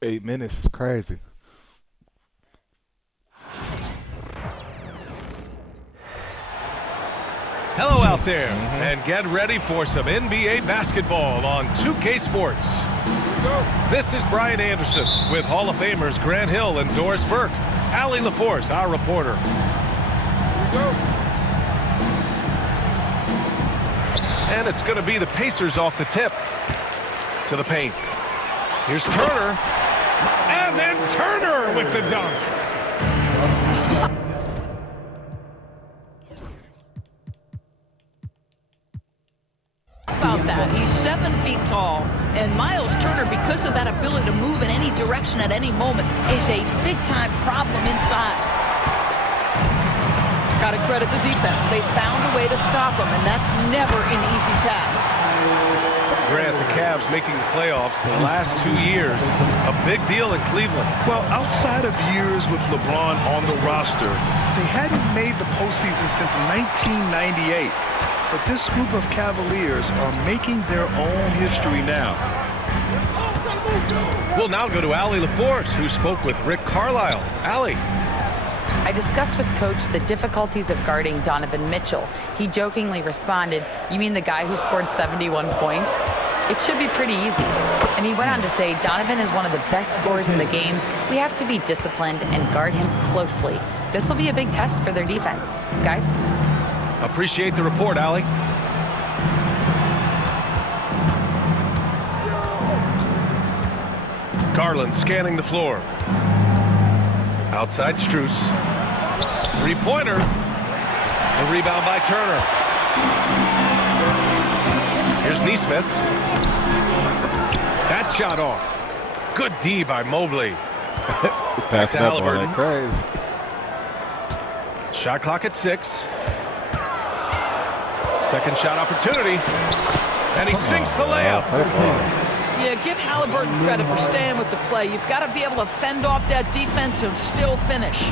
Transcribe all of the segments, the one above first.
8 minutes is crazy. Hello out there, and get ready for some NBA basketball on 2K Sports. This is Brian Anderson with Hall of Famers Grant Hill and Doris Burke. Allie LaForce, our reporter. And it's going to be the Pacers off the tip to the paint. Here's Turner, and then Turner with the dunk. About that. He's 7 feet tall, and Miles Turner, because of that ability to move in any direction at any moment, is a big-time problem inside. Got to credit the defense. They found a way to stop him, and that's never an easy task. Grant, the Cavs making the playoffs for the last 2 years. A big deal in Cleveland. Well, outside of years with LeBron on the roster, they hadn't made the postseason since 1998. But this group of Cavaliers are making their own history now. We'll now go to Allie LaForce, who spoke with Rick Carlisle. Allie. I discussed with Coach the difficulties of guarding Donovan Mitchell. He jokingly responded, "You mean the guy who scored 71 points? It should be pretty easy." And he went on to say, "Donovan is one of the best scorers in the game. We have to be disciplined and guard him closely. This will be a big test for their defense." Guys? Appreciate the report, Allie. Garland scanning the floor. Outside Strus. Three-pointer. The rebound by Turner. Here's Nesmith. That shot off. Good D by Mobley. Back to Halliburton. Crazy. Shot clock at 6. Second shot opportunity. And he sinks the layup. Yeah, give Halliburton credit for staying with the play. You've got to be able to fend off that defense and still finish.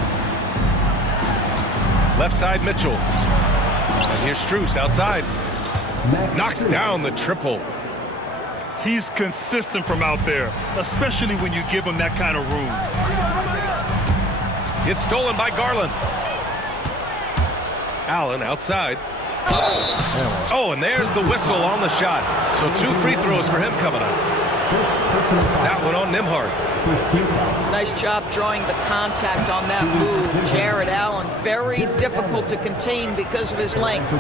Left side Mitchell. And here's Strus outside. Knocks down the triple. He's consistent from out there, especially when you give him that kind of room. It's stolen by Garland. Allen outside. Oh, and there's the whistle on the shot. So 2 free throws for him coming up. That one on Nembhard. Nice job drawing the contact on that move. Jared Allen, very difficult to contain because of his length.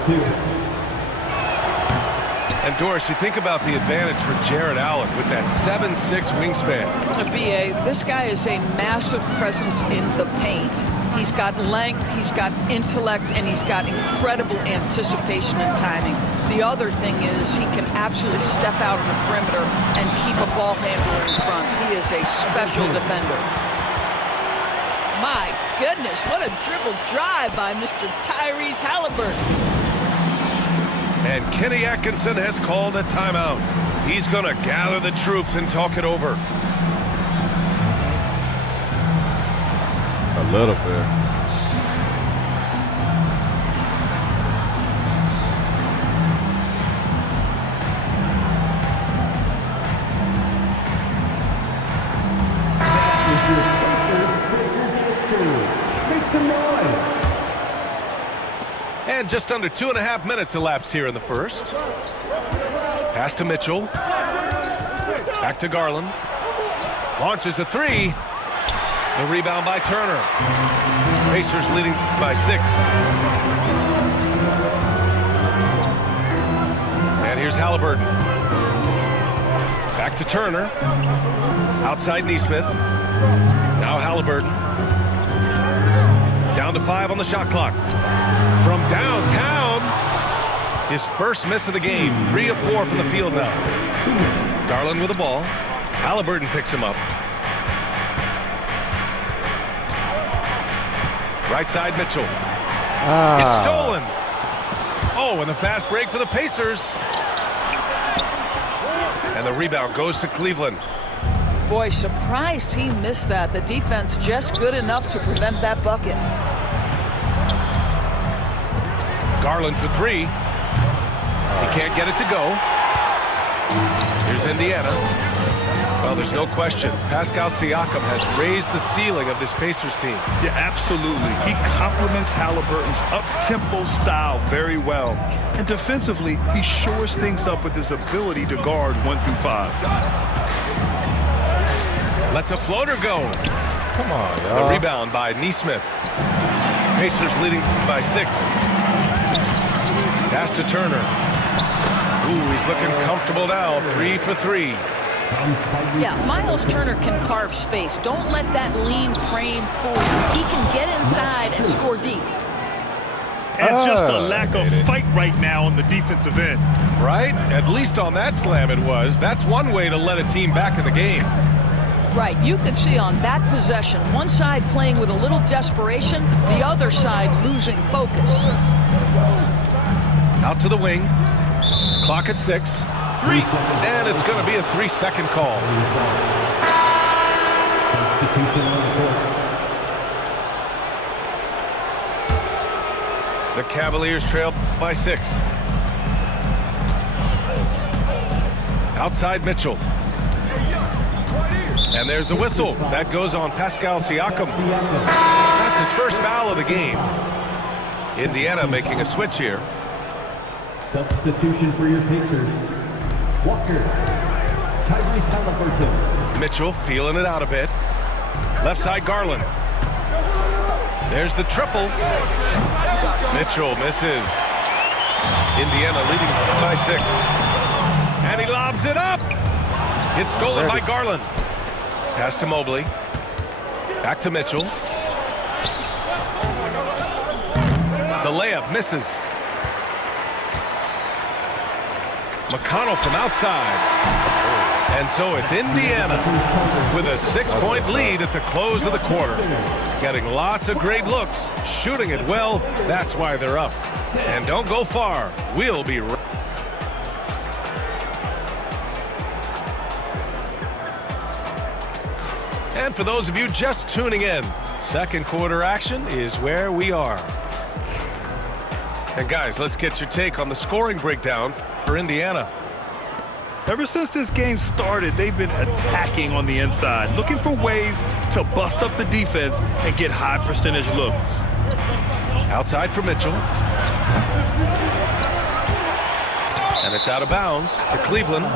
And Doris, you think about the advantage for Jared Allen with that 7'6" wingspan. BA, this guy is a massive presence in the paint. He's got length, he's got intellect, and he's got incredible anticipation and timing. The other thing is he can absolutely step out on the perimeter and keep a ball handler in front. He is a special defender. My goodness, what a dribble drive by Mr. Tyrese Halliburton. And Kenny Atkinson has called a timeout. He's going to gather the troops and talk it over. A little bit. Make some noise. And just under 2.5 minutes elapsed here in the first. Pass to Mitchell. Back to Garland. Launches a 3. The rebound by Turner. Pacers leading by 6. And here's Halliburton. Back to Turner. Outside Nesmith. Now Halliburton. Down to 5 on the shot clock. From downtown, his first miss of the game. 3 of 4 from the field now. Garland with the ball. Halliburton picks him up. Right side Mitchell. It's stolen. Oh, and the fast break for the Pacers. And the rebound goes to Cleveland. Boy, surprised he missed that. The defense just good enough to prevent that bucket. Garland for 3. He can't get it to go. Here's Indiana. Well, there's no question. Pascal Siakam has raised the ceiling of this Pacers team. Yeah, absolutely. He complements Halliburton's up-tempo style very well. And defensively, he shores things up with his ability to guard 1 through 5. Lets a floater go. Come on, The y'all. rebound by Nesmith. Pacers leading by 6. Pass to Turner. Ooh, he's looking comfortable now. 3 for 3. Yeah, Miles Turner can carve space. Don't let that lean frame fool you. He can get inside and score deep. And just a lack of fight right now on the defensive end. Right? At least on that slam it was. That's one way to let a team back in the game. Right, you could see on that possession, one side playing with a little desperation, the other side losing focus. Out to the wing. Clock at 6. 3. And it's going to be a 3-second call. Substitution on the court. The Cavaliers trail by 6. Outside Mitchell. And there's a whistle. That goes on Pascal Siakam. That's his first foul of the game. Indiana making a switch here. Substitution for your Pacers. Walker. Tyrese Halliburton. Mitchell feeling it out a bit. Left side Garland. There's the triple. Mitchell misses. Indiana leading by 6. And he lobs it up. It's stolen by Garland. Pass to Mobley. Back to Mitchell. The layup misses. McConnell from outside. And so it's Indiana with a 6-point lead at the close of the quarter. Getting lots of great looks, shooting it well. That's why they're up. And don't go far. We'll be right. And for those of you just tuning in, second quarter action is where we are. And guys, let's get your take on the scoring breakdown for Indiana. Ever since this game started, they've been attacking on the inside, looking for ways to bust up the defense and get high percentage looks. Outside for Mitchell. And it's out of bounds to Cleveland.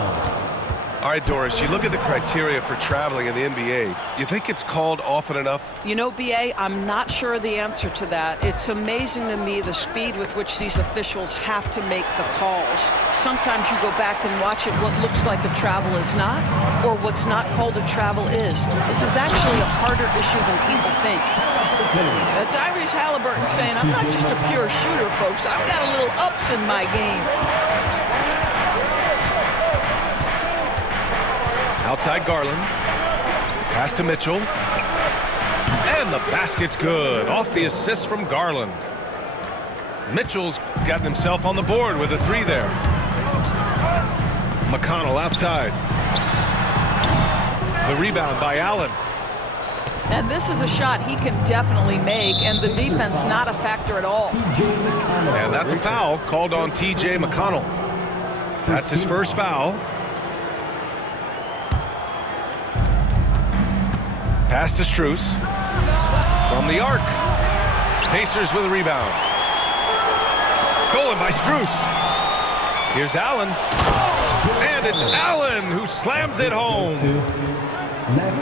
All right, Doris, you look at the criteria for traveling in the NBA. You think it's called often enough? You know, B.A., I'm not sure the answer to that. It's amazing to me the speed with which these officials have to make the calls. Sometimes you go back and watch it, what looks like a travel is not, or what's not called a travel is. This is actually a harder issue than people think. Tyrese Halliburton saying, I'm not just a pure shooter, folks. I've got a little ups in my game. Outside Garland. Pass to Mitchell. And the basket's good. Off the assist from Garland. Mitchell's gotten himself on the board with a 3 there. McConnell outside. The rebound by Allen. And this is a shot he can definitely make, and the defense not a factor at all. And that's a foul called on T.J. McConnell. That's his first foul. Pass to Strus. From the arc. Pacers with a rebound. Stolen by Strus. Here's Allen. And it's Allen who slams it home.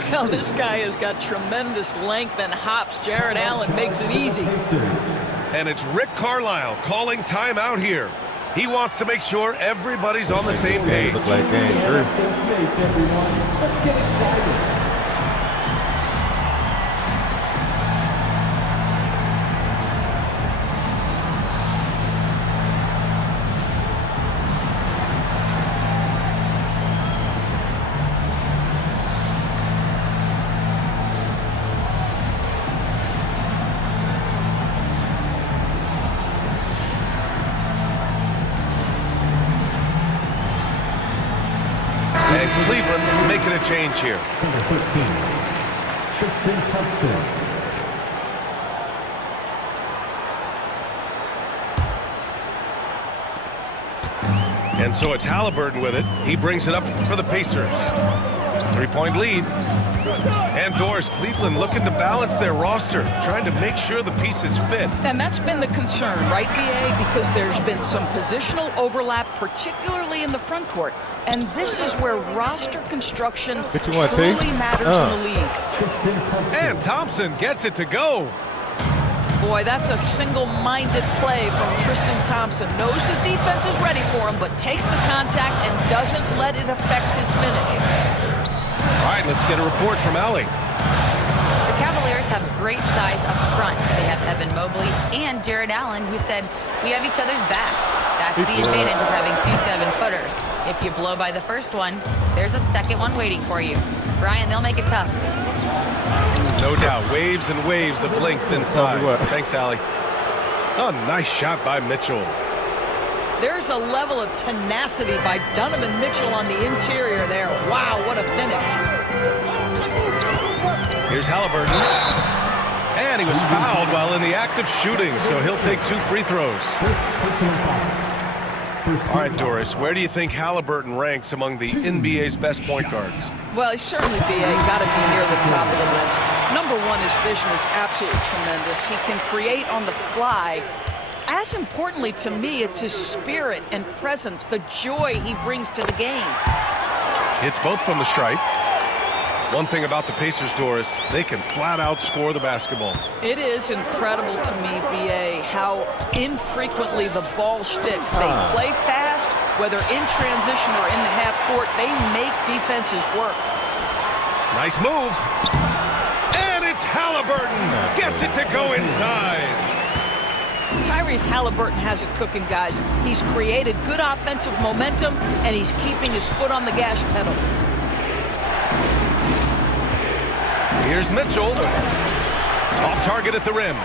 Well, this guy has got tremendous length and hops. Jared Allen makes it easy. And it's Rick Carlisle calling timeout here. He wants to make sure everybody's on the same page. Look like game 3. Let's get excited. And Cleveland making a change here. Number 13, Tristan Thompson. And so it's Halliburton with it. He brings it up for the Pacers. 3-point lead. And Doris, Cleveland looking to balance their roster, trying to make sure the pieces fit. And that's been the concern, right, BA? Because there's been some positional overlap, particularly in the front court. And this is where roster construction truly matters in the league. And Thompson gets it to go. Boy, that's a single-minded play from Tristan Thompson. Knows the defense is ready for him, but takes the contact and doesn't let it affect his finish. All right, let's get a report from Allie. The Cavaliers have great size up front. They have Evan Mobley and Jared Allen, who said, "We have each other's backs." That's the advantage of having 2 7-footers. If you blow by the first one, there's a second one waiting for you. Brian, they'll make it tough. No doubt, waves and waves of length inside. Thanks, Allie. Oh, nice shot by Mitchell. There's a level of tenacity by Donovan Mitchell on the interior there. Wow, what a finish. Here's Halliburton. And he was fouled while in the act of shooting, so he'll take 2 free throws. All right, Doris, where do you think Halliburton ranks among the NBA's best point guards? Well, he's certainly, BA, got to be near the top of the list. Number one, his vision is absolutely tremendous. He can create on the fly. As importantly to me, it's his spirit and presence, the joy he brings to the game. Hits both from the stripe. One thing about the Pacers, Doris, they can flat out score the basketball. It is incredible to me, BA, how infrequently the ball sticks. They play fast, whether in transition or in the half court. They make defenses work. Nice move. And it's Halliburton. Gets it to go inside. Tyrese Halliburton has it cooking, guys. He's created good offensive momentum, and he's keeping his foot on the gas pedal. Here's Mitchell. Off target at the rim.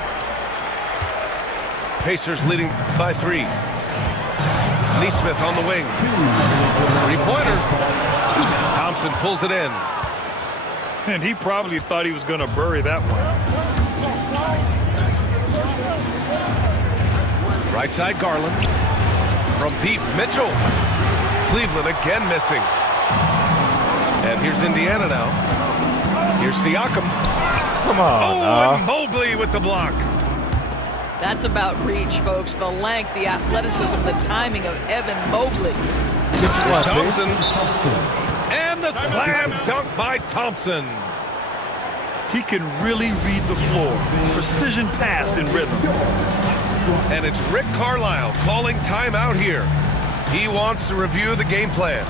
Pacers leading by 3. Neesmith on the wing. 3-pointer. Thompson pulls it in. And he probably thought he was going to bury that one. Right side, Garland. From deep, Mitchell. Cleveland again missing. And here's Indiana now. Here's Siakam. Come on. And Mobley with the block. That's about reach, folks. The length, the athleticism, the timing of Evan Mobley. Thompson. And the slam dunk by Thompson. He can really read the floor. Precision pass in rhythm. And it's Rick Carlisle calling timeout here. He wants to review the game plan.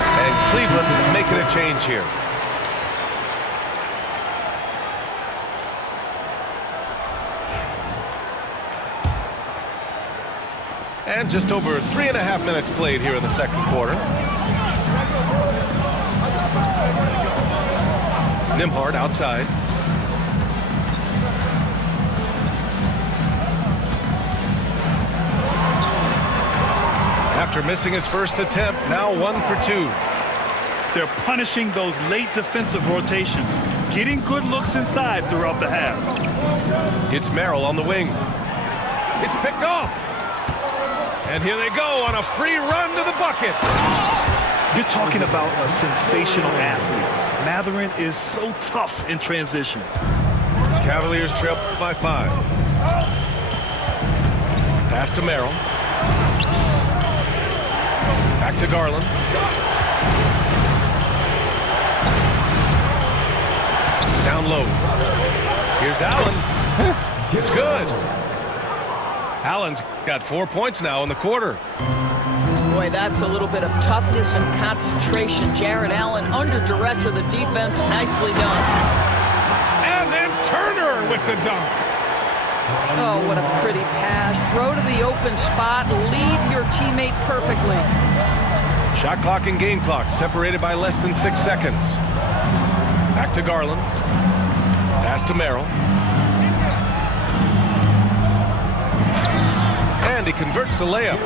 And Cleveland making a change here. And just over 3.5 minutes played here in the second quarter. Nembhard outside. After missing his first attempt, now 1 for 2. They're punishing those late defensive rotations, getting good looks inside throughout the half. It's Merrill on the wing. It's picked off. And here they go on a free run to the bucket. You're talking about a sensational athlete. Mathurin is so tough in transition. Cavaliers trail by 5. Pass to Merrill. Back to Garland. Down low. Here's Allen. It's good. Allen's got 4 points now in the quarter. Boy, that's a little bit of toughness and concentration. Jared Allen under duress of the defense. Nicely done. And then Turner with the dunk. Oh, what a pretty pass. Throw to the open spot. Lead your teammate perfectly. Shot clock and game clock separated by less than 6 seconds. Back to Garland. Pass to Merrill. And he converts the layup.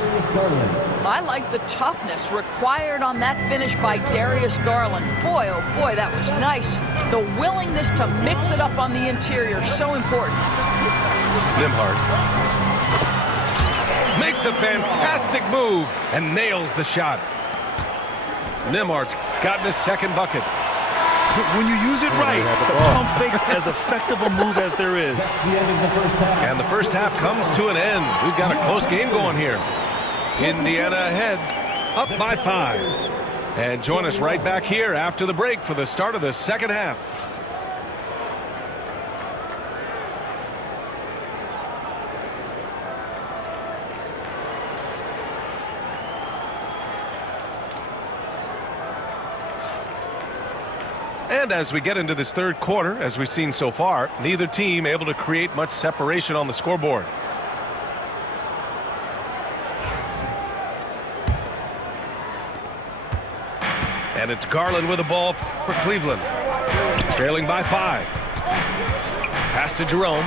I like the toughness required on that finish by Darius Garland. Boy, oh boy, that was nice. The willingness to mix it up on the interior, so important. Nembhard makes a fantastic move and nails the shot. Nemart's gotten his second bucket. When you use it right, the pump fake's as effective a move as there is. That's the end of the first half. And the first half comes to an end. We've got a close game going here. Indiana ahead, up by 5. And join us right back here after the break for the start of the second half. And as we get into this third quarter, as we've seen so far, neither team able to create much separation on the scoreboard. And it's Garland with the ball for Cleveland. Trailing by 5. Pass to Jerome.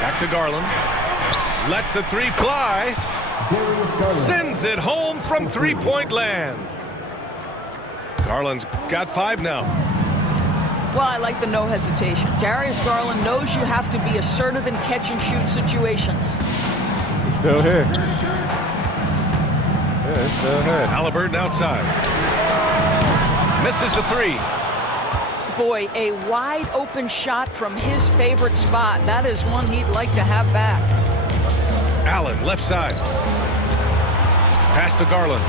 Back to Garland. Lets the 3 fly. Sends it home from three-point land. Garland's got 5 now. Well, I like the no hesitation. Darius Garland knows you have to be assertive in catch-and-shoot situations. He's still here. Yeah, he's still here. Halliburton outside. Misses the 3. Boy, a wide-open shot from his favorite spot. That is one he'd like to have back. Allen, left side. Pass to Garland.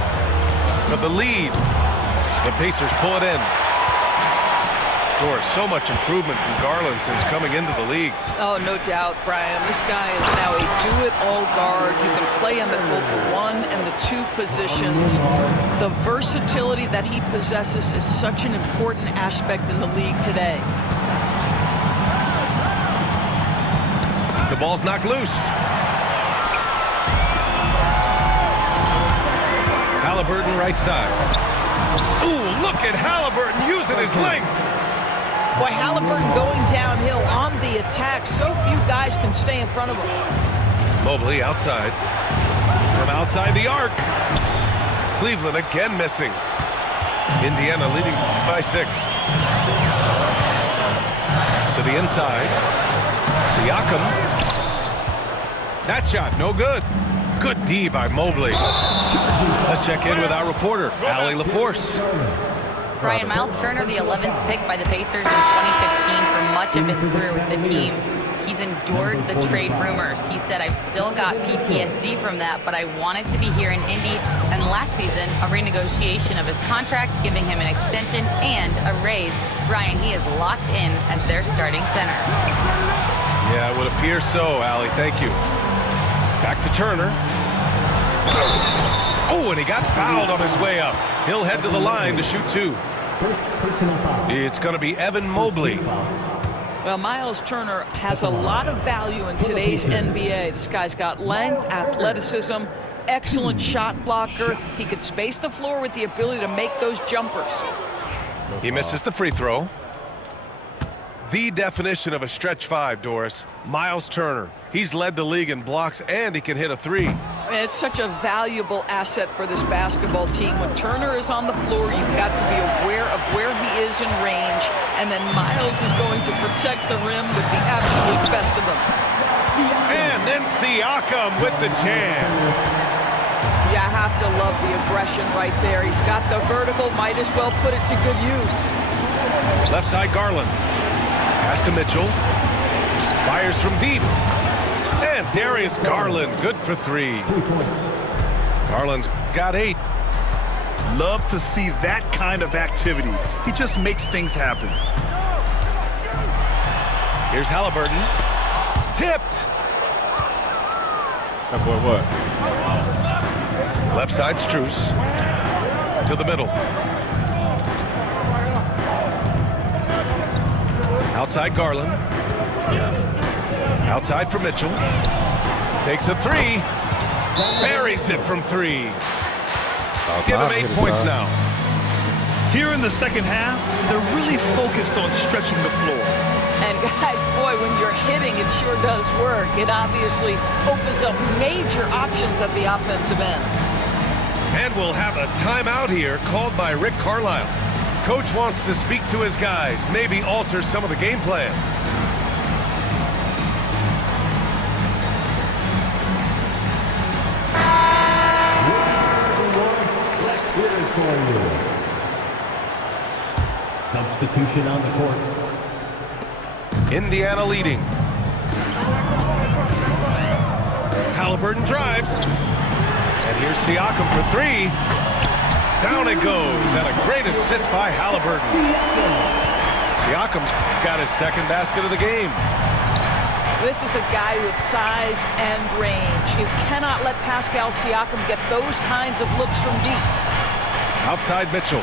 For the lead. The Pacers pull it in. So much improvement from Garland since coming into the league. Oh, no doubt, Brian. This guy is now a do-it-all guard. You can play him at both the 1 and the 2 positions. The versatility that he possesses is such an important aspect in the league today. The ball's knocked loose. Halliburton right side. Ooh, look at Halliburton using his length. Boy, Halliburton going downhill on the attack. So few guys can stay in front of him. Mobley outside. From outside the arc. Cleveland again missing. Indiana leading by 6. To the inside. Siakam. That shot, no good. Good D by Mobley. Let's check in with our reporter, Allie LaForce. Brian, Miles Turner, the 11th pick by the Pacers in 2015 for much of his career with the team. He's endured the trade rumors. He said, I've still got PTSD from that, but I wanted to be here in Indy. And last season, a renegotiation of his contract, giving him an extension and a raise. Brian, he is locked in as their starting center. Yeah, it would appear so, Allie. Thank you. Back to Turner. Oh, and he got fouled on his way up. He'll head to the line to shoot 2. First personal foul. It's going to be Evan Mobley. Well, Miles Turner has a lot of value in today's NBA. This guy's got length, athleticism, excellent shot blocker. He could space the floor with the ability to make those jumpers. He misses the free throw. The definition of a stretch 5, Doris. Miles Turner. He's led the league in blocks, and he can hit a 3. It's such a valuable asset for this basketball team. When Turner is on the floor, you've got to be aware of where he is in range, and then Miles is going to protect the rim with the absolute best of them. And then Siakam with the jam. Yeah, I have to love the aggression right there. He's got the vertical, might as well put it to good use. Left side, Garland. Pass to Mitchell. Fires from deep. And Darius Garland, good for 3. 3 points. Garland's got 8. Love to see that kind of activity. He just makes things happen. Here's Halliburton. Tipped. That boy what? Left side, Strus. To the middle. Outside, Garland. Outside for Mitchell. Takes a 3. Buries it from 3. Give him 8 points now. Here in the second half, they're really focused on stretching the floor. And guys, boy, when you're hitting, it sure does work. It obviously opens up major options at the offensive end. And we'll have a timeout here called by Rick Carlisle. Coach wants to speak to his guys, maybe alter some of the game plan. for you. Substitution on the court. Indiana leading. Halliburton drives. And here's Siakam for three. Down it goes. And a great assist by Halliburton. Siakam's got his second basket of the game. This is a guy with size and range. You cannot let Pascal Siakam get those kinds of looks from deep. Outside Mitchell.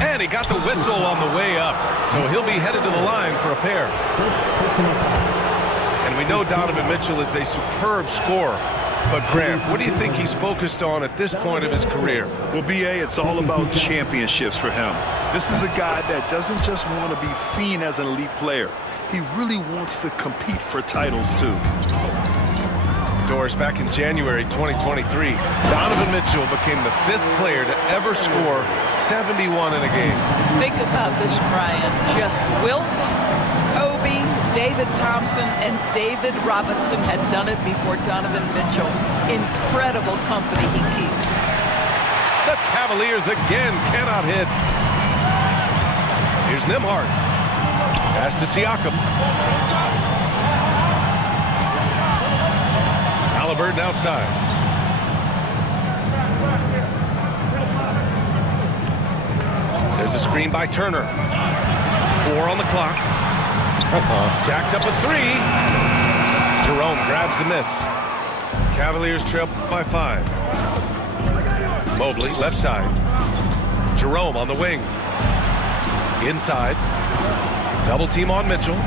And he got the whistle on the way up. So he'll be headed to the line for a pair. First personal foul. And we know Donovan Mitchell is a superb scorer. But Grant, what do you think he's focused on at this point of his career? Well, B.A., it's all about championships for him. This is a guy that doesn't just want to be seen as an elite player. He really wants to compete for titles, too. Doris, back in January 2023, Donovan Mitchell became the 5th player to ever score 71 in a game. Think about this, Brian. Just Wilt, Kobe, David Thompson, and David Robinson had done it before Donovan Mitchell. Incredible company he keeps. The Cavaliers again cannot hit. Here's Nembhard. Pass to Siakam. Halliburton outside. There's a screen by Turner. 4 on the clock. That's all. Jacks up a 3. Jerome grabs the miss. Cavaliers trail by 5. Mobley, left side. Jerome on the wing. Inside. Double team on Mitchell.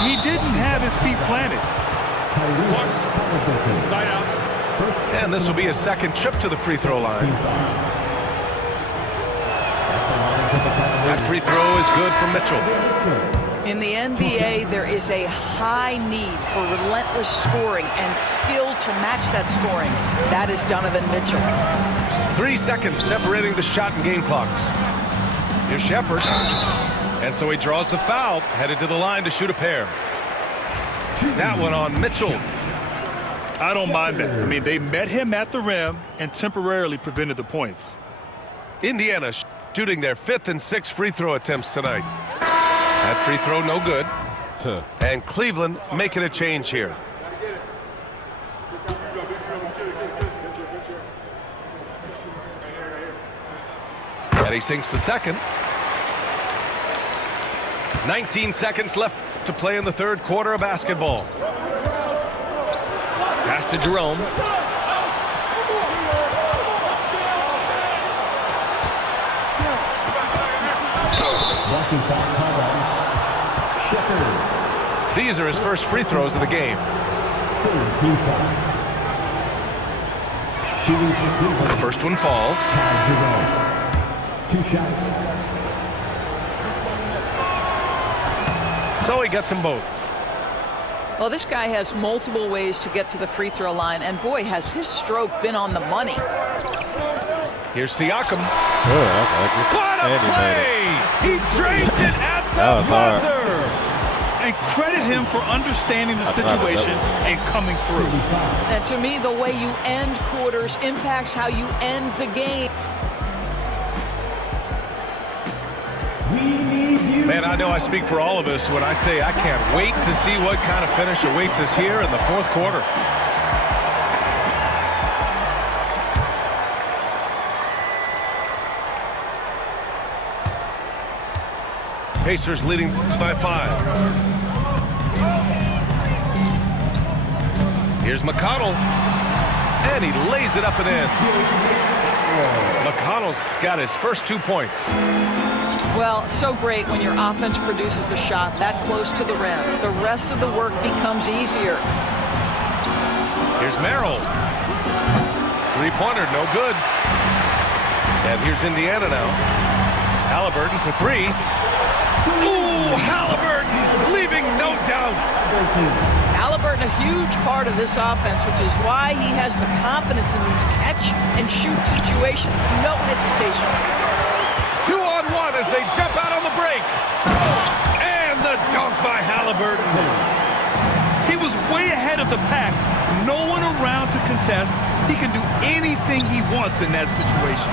He didn't have his feet planted. Side out. And this will be his second trip to the free throw line. That free throw is good for Mitchell. In the NBA, there is a high need for relentless scoring and skill to match that scoring. That is Donovan Mitchell. 3 seconds separating the shot and game clocks. Here's Shepard. And so he draws the foul, headed to the line to shoot a pair. That one on Mitchell. I don't mind that. I mean, they met him at the rim and temporarily prevented the points. Indiana shooting their 5th and 6th free throw attempts tonight. That free throw no good. And Cleveland making a change here. And he sinks the second. 19 seconds left to play in the 3rd quarter of basketball. Pass to Jerome. Walking foul call on Shepard. These are his first free throws of the game. Third team foul. Shooting for Cleveland. The first one falls. Ty Jerome. 2 shots. So he gets them both. Well, this guy has multiple ways to get to the free throw line, and boy, has his stroke been on the money. Here's Siakam. Oh, that's ugly. What a And he made it. play! He drains it at That the was hard. buzzer. And credit him for understanding the situation and coming through. 35. And to me, the way you end quarters impacts how you end the game. We need you. Man, I know I speak for all of us when I say I can't wait to see what kind of finish awaits us here in the 4th quarter. Pacers leading by 5. Here's McConnell. And he lays it up and in. McConnell's got his first 2 points. Well, so great when your offense produces a shot that close to the rim. The rest of the work becomes easier. Here's Merrill. 3-pointer, no good. And here's Indiana now. Halliburton for 3. Ooh, Halliburton leaving no doubt. Halliburton, a huge part of this offense, which is why he has the confidence in these catch-and-shoot situations. No hesitation. 2-on-1 as they jump out on the break. And the dunk by Halliburton. was way ahead of the pack. No one around to contest. He can do anything he wants in that situation.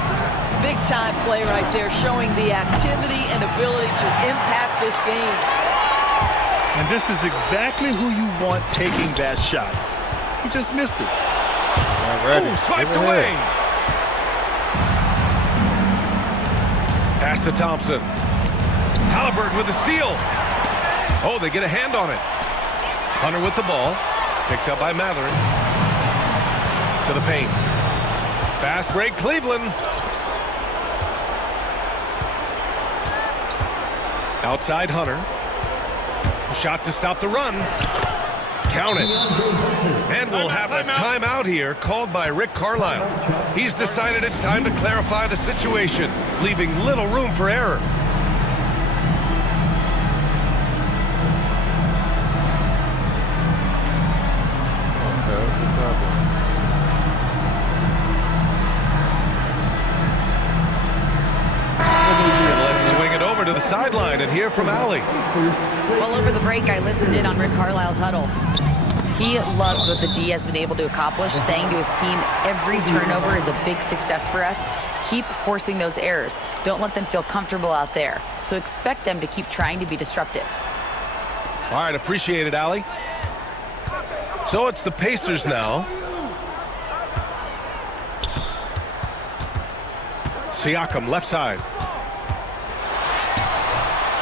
Big time play right there, showing the activity and ability to impact this game. And this is exactly who you want taking that shot. He just missed it. Ooh, swiped away. Pass to Thompson. Halliburton with the steal. Oh, they get a hand on it. Hunter with the ball. Picked up by Matherin. To the paint. Fast break, Cleveland. Outside Hunter. Shot to stop the run. Count it. And we'll have a timeout here called by Rick Carlisle. He's decided it's time to clarify the situation, leaving little room for error. To the sideline and hear from Allie. Well, over the break, I listened in on Rick Carlisle's huddle. He loves what the D has been able to accomplish, saying to his team, every turnover is a big success for us. Keep forcing those errors. Don't let them feel comfortable out there. So expect them to keep trying to be disruptive. All right, appreciate it, Allie. So it's the Pacers now. Siakam, left side.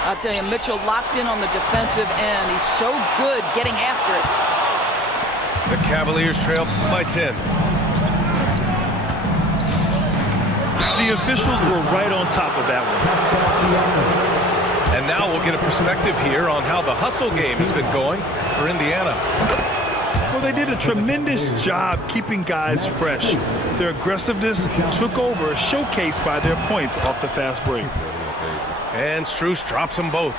I'll tell you, Mitchell locked in on the defensive end. He's so good getting after it. The Cavaliers trail by 10. The officials were right on top of that one. And now we'll get a perspective here on how the hustle game has been going for Indiana. Well, they did a tremendous job keeping guys fresh. Their aggressiveness took over, showcased by their points off the fast break. And Strus drops them both.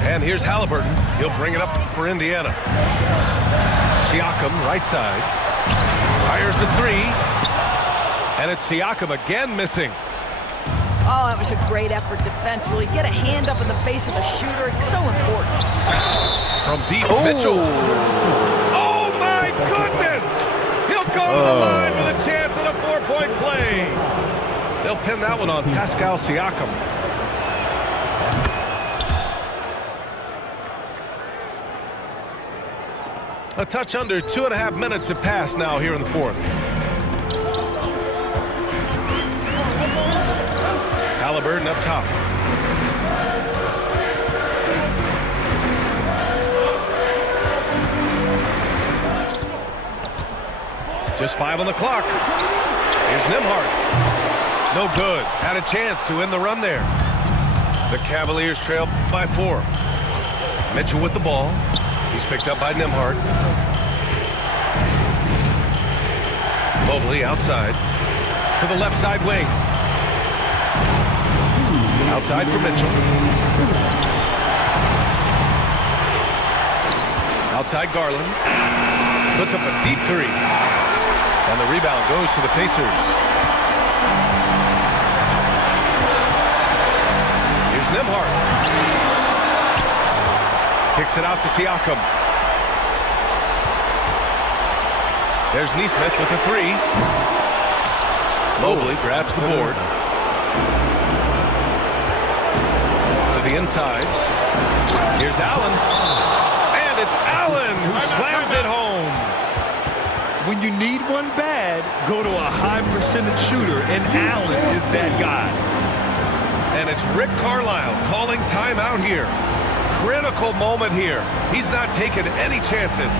And here's Halliburton. He'll bring it up for Indiana. Siakam, right side. Fires the three. And it's Siakam again missing. Oh, that was a great effort defensively. Get a hand up in the face of the shooter. It's so important. From deep, Mitchell. Oh, my goodness! He'll go to the line with a chance at a 4-point play. They'll pin that one on Pascal Siakam. A touch under 2.5 minutes have passed now here in the fourth. Halliburton up top. Just 5 on the clock. Here's Nembhard. No good. Had a chance to end the run there. The Cavaliers trail by 4. Mitchell with the ball. He's picked up by Nembhard. Mobley outside. To the left side wing. Outside for Mitchell. Outside Garland. Puts up a deep three. And the rebound goes to the Pacers. Here's Nembhard. Kicks it out to Siakam. There's Nesmith with a three. Mobley grabs the board. To the inside. Here's Allen. And it's Allen who slams it home. When you need one bad, go to a high percentage shooter, and Allen is that guy. And it's Rick Carlisle calling timeout here. Critical moment here. He's not taking any chances.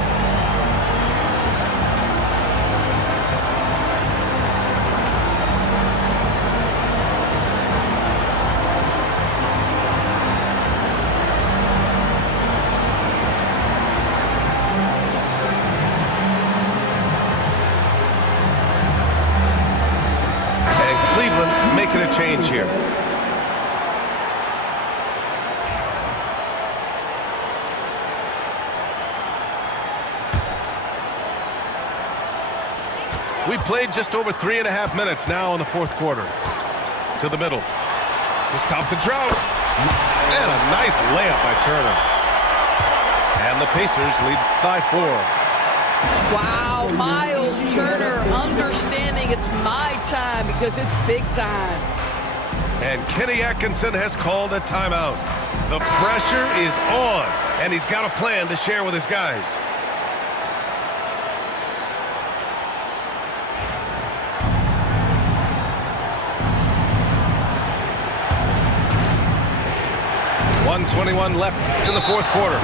And Cleveland making a change here. We've played just over 3.5 minutes now in the fourth quarter. To the middle. To stop the drought. And a nice layup by Turner. And the Pacers lead by 4. Wow, Miles Turner understanding it's my time because it's big time. And Kenny Atkinson has called a timeout. The pressure is on, and he's got a plan to share with his guys. .121 left in the fourth quarter.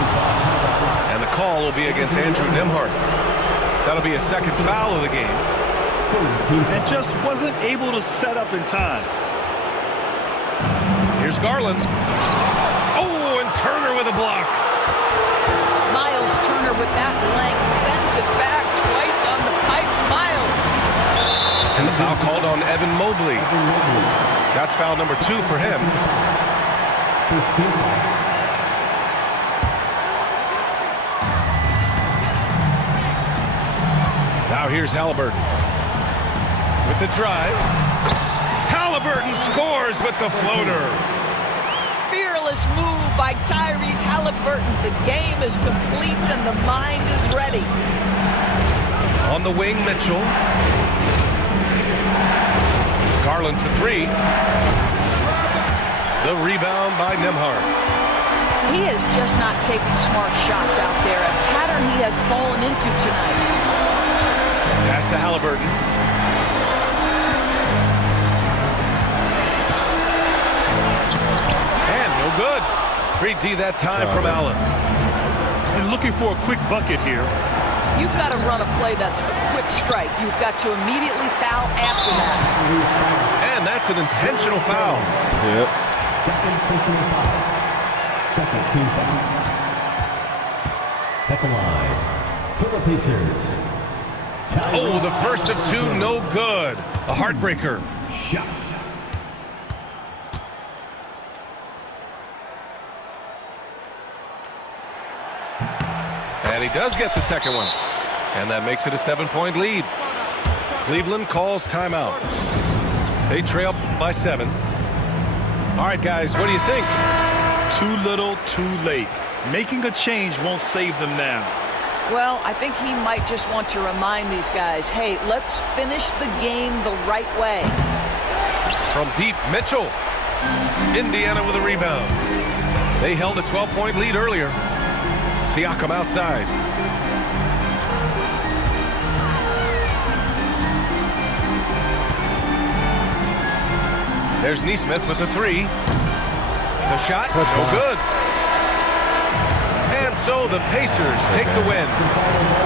And the call will be against Andrew Nembhard. That'll be a second foul of the game. And just wasn't able to set up in time. Here's Garland. Oh, and Turner with a block. Miles Turner with that length sends it back twice on the pipes. Miles. And the foul called on Evan Mobley. That's foul number 2 for him. First team foul. Now here's Halliburton. With the drive. Halliburton scores with the floater. Fearless move by Tyrese Halliburton. The game is complete and the mind is ready. On the wing, Mitchell. Garland for 3. The rebound by Nembhard. He is just not taking smart shots out there. A pattern he has fallen into tonight. Pass to Halliburton. And no good. Great D that time from Allen. And looking for a quick bucket here. You've got to run a play that's a quick strike. You've got to immediately foul after that. And that's an intentional foul. Yep. Second personal foul. Second team foul. At the line for the Pacers. Oh, the first of 2, no good. A heartbreaker. Shot. And he does get the second one. And that makes it a 7-point lead. Cleveland calls timeout. They trail by 7. All right, guys, what do you think? Too little, too late. Making a change won't save them now. Well, I think he might just want to remind these guys, hey, let's finish the game the right way. From deep, Mitchell. Indiana with a rebound. They held a 12-point lead earlier. Siakam outside. There's Nesmith with a 3. The shot, no good. And so the Pacers take the win.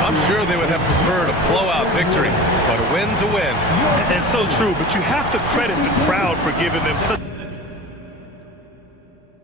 I'm sure they would have preferred a blowout victory, but a win's a win. And so true, but you have to credit the crowd for giving them such